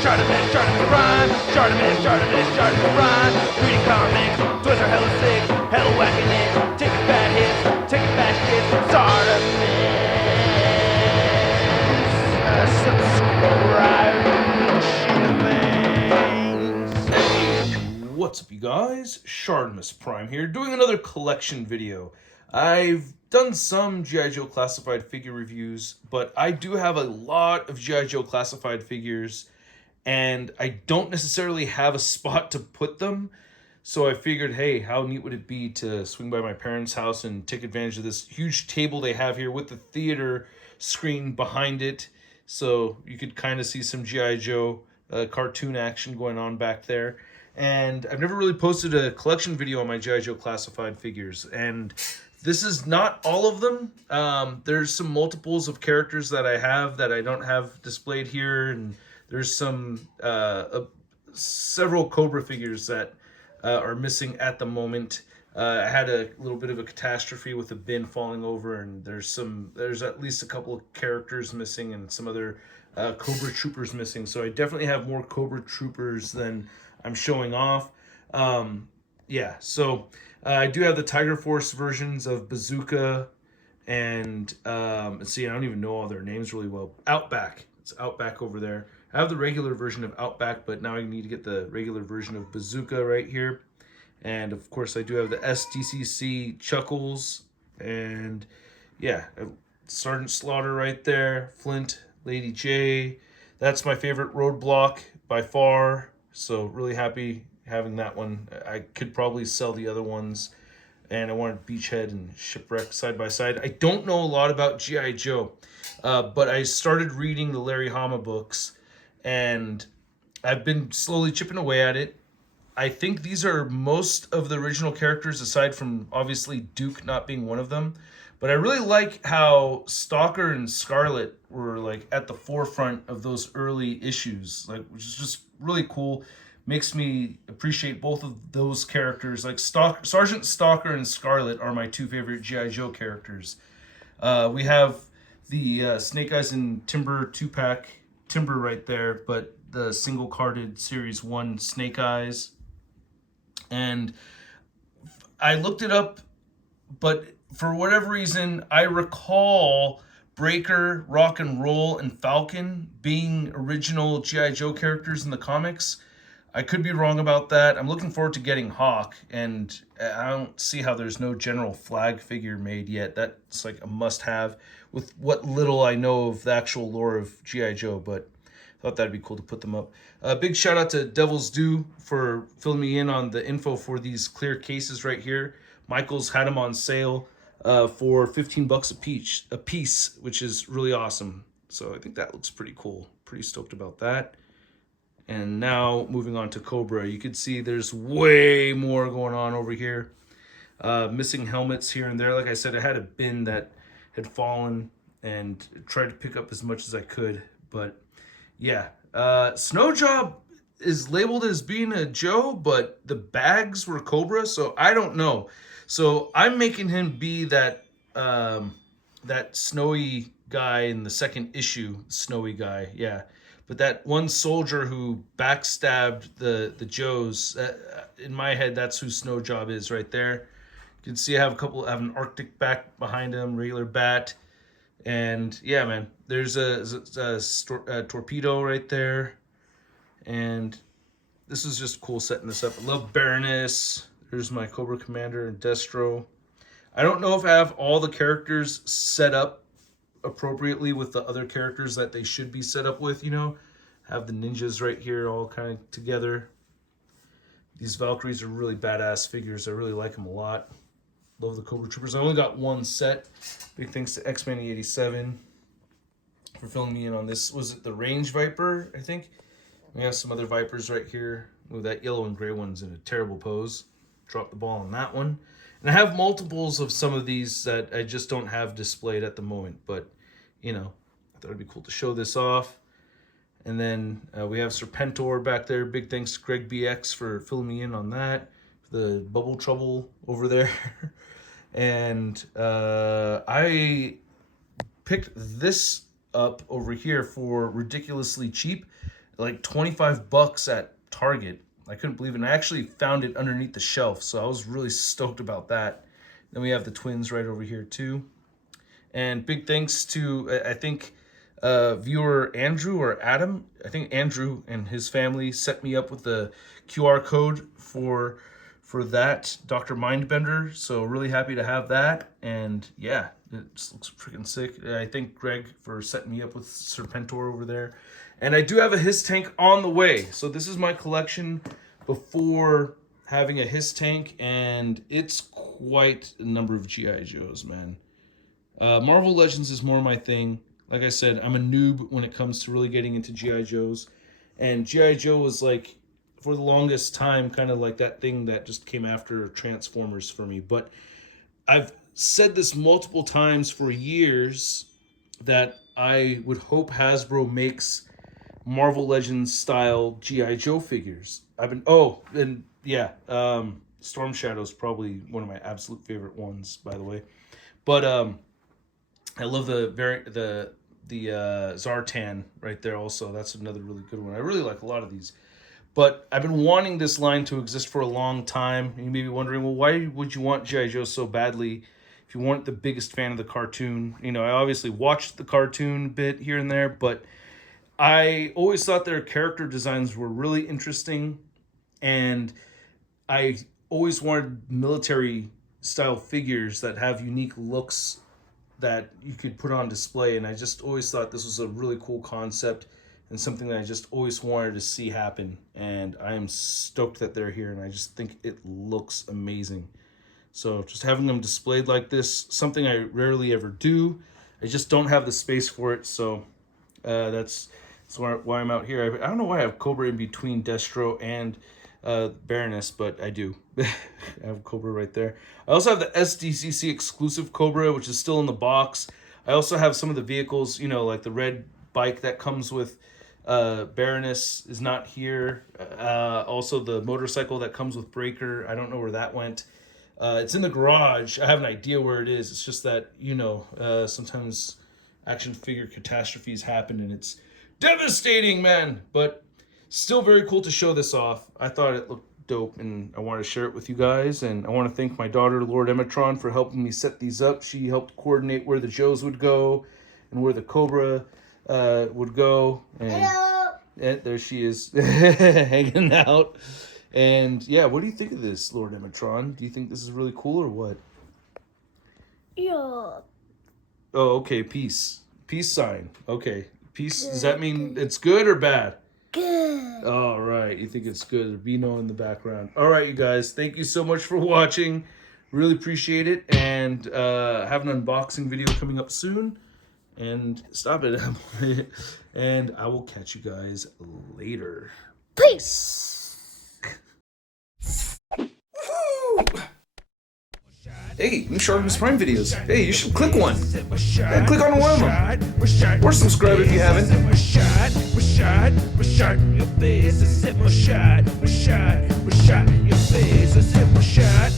ShartimusPrime. Reading comics, toys are hella sick, hella whacking it, taking bad hits, taking bad shit. Subscribe. What's up, you guys? ShartimusPrime here, doing another collection video. I've done some G.I. Joe classified figure reviews, but I do have a lot of G.I. Joe classified figures, and I don't necessarily have a spot to put them. So I figured, hey, how neat would it be to swing by my parents' house and take advantage of this huge table they have here with the theater screen behind it. So you could kind of see some G.I. Joe cartoon action going on back there. And I've never really posted a collection video on my G.I. Joe classified figures. And this is not all of them. There's some multiples of characters that I have that I don't have displayed here. And there's some several Cobra figures that are missing at the moment. I had a little bit of a catastrophe with a bin falling over, and there's at least a couple of characters missing and some other Cobra Troopers missing. So I definitely have more Cobra Troopers than I'm showing off. Yeah, so I do have the Tiger Force versions of Bazooka and let's see, I don't even know all their names really well. Outback. It's Outback over there. I have the regular version of Outback, but now I need to get the regular version of Bazooka right here. And of course, I do have the SDCC Chuckles, and yeah, Sergeant Slaughter right there, Flint, Lady J. That's my favorite Roadblock by far. So really happy having that one. I could probably sell the other ones, and I wanted Beachhead and Shipwreck side by side. I don't know a lot about G.I. Joe, but I started reading the Larry Hama books, and I've been slowly chipping away at it. I think these are most of the original characters, aside from obviously Duke not being one of them. But I really like how Stalker and Scarlet were like at the forefront of those early issues, like, which is just really cool. Makes me appreciate both of those characters. Like Sergeant Stalker and Scarlet are my two favorite G.I. Joe characters. We have the Snake Eyes and Timber 2-pack Timber right there, but the single carded Series 1 Snake Eyes. And I looked it up, but for whatever reason, I recall Breaker, Rock and Roll, and Falcon being original G.I. Joe characters in the comics. I could be wrong about that. I'm looking forward to getting Hawk, and I don't see how there's no General Flag figure made yet. That's like a must-have with what little I know of the actual lore of G.I. Joe, but I thought that'd be cool to put them up. Big shout out to Devil's Due for filling me in on the info for these clear cases right here. Michael's had them on sale for $15 a piece, which is really awesome. So I think that looks pretty cool. Pretty stoked about that. And now moving on to Cobra, you can see there's way more going on over here. Missing helmets here and there. Like I said, I had a bin that had fallen and tried to pick up as much as I could, but yeah, Snow Job is labeled as being a Joe, but the bags were Cobra, so I don't know. So I'm making him be that that snowy guy in the second issue, snowy guy, yeah. But that one soldier who backstabbed the Joes, in my head, that's who Snow Job is right there. You can see I have an Arctic back behind him, regular bat. And yeah, man, there's a torpedo right there. And this is just cool setting this up. I love Baroness. There's my Cobra Commander and Destro. I don't know if I have all the characters set up appropriately with the other characters that they should be set up with, you know. Have the ninjas right here all kind of together. These Valkyries are really badass figures. I really like them a lot. Love the Cobra Troopers. I only got one set. Big thanks to X-Man87 for filling me in on this. Was it the Range Viper, I think? We have some other Vipers right here. Ooh, that yellow and gray one's in a terrible pose. Dropped the ball on that one. And I have multiples of some of these that I just don't have displayed at the moment. But, you know, I thought it'd be cool to show this off. And then we have Serpentor back there. Big thanks to Greg BX for filling me in on that. The Bubble Trouble over there. And I picked this up over here for ridiculously cheap. like $25 at Target. I couldn't believe it. And I actually found it underneath the shelf, so I was really stoked about that. Then we have the twins right over here too. And big thanks to, I think, viewer Andrew or Adam. I think Andrew and his family set me up with the QR code for that Dr. Mindbender. So really happy to have that. And yeah, it just looks freaking sick. I thank Greg for setting me up with Serpentor over there. And I do have a Hiss tank on the way. So this is my collection before having a Hiss tank, and it's quite a number of G.I. Joes, man. Marvel Legends is more my thing. Like I said, I'm a noob when it comes to really getting into G.I. Joes. And G.I. Joe was like, for the longest time, kind of like that thing that just came after Transformers for me. But I've said this multiple times for years that I would hope Hasbro makes Marvel Legends style G.I. Joe figures. Storm Shadow's probably one of my absolute favorite ones, by the way. But I love the Zartan right there also. That's another really good one. I really like a lot of these. But I've been wanting this line to exist for a long time. And you may be wondering, well, why would you want G.I. Joe so badly if you weren't the biggest fan of the cartoon? You know, I obviously watched the cartoon a bit here and there, but I always thought their character designs were really interesting. And I always wanted military style figures that have unique looks that you could put on display. And I just always thought this was a really cool concept and something that I just always wanted to see happen. And I am stoked that they're here, and I just think it looks amazing. So just having them displayed like this, something I rarely ever do. I just don't have the space for it, so that's why I'm out here. I don't know why I have Cobra in between Destro and Baroness, but I do. I have Cobra right there. I also have the SDCC exclusive Cobra, which is still in the box. I also have some of the vehicles, you know, like the red bike that comes with Baroness is not here. Also the motorcycle that comes with Breaker, I don't know where that went. It's in the garage. I have an idea where it is. It's just that, you know, sometimes action figure catastrophes happen and it's devastating, man. But still very cool to show this off. I thought it looked dope and I wanted to share it with you guys. And I want to thank my daughter, Lord Emetron, for helping me set these up. She helped coordinate where the Joes would go and where the Cobra would go. And Hello. there she is, hanging out. And yeah, what do you think of this, Lord Emetron? Do you think this is really cool or what? Yeah. Oh, okay, peace. Peace sign. Okay. Peace, does that mean it's good or bad? Good. All right, you think it's good. Vino in the background. All right, you guys, thank you so much for watching. Really appreciate it. And have an unboxing video coming up soon. And stop it. And I will catch you guys later. Peace. Hey, new ShartimusPrime videos. Hey, you should click one. Yeah, click on one of them. Or subscribe if you haven't. Your face is it was shot, your face is it was shot,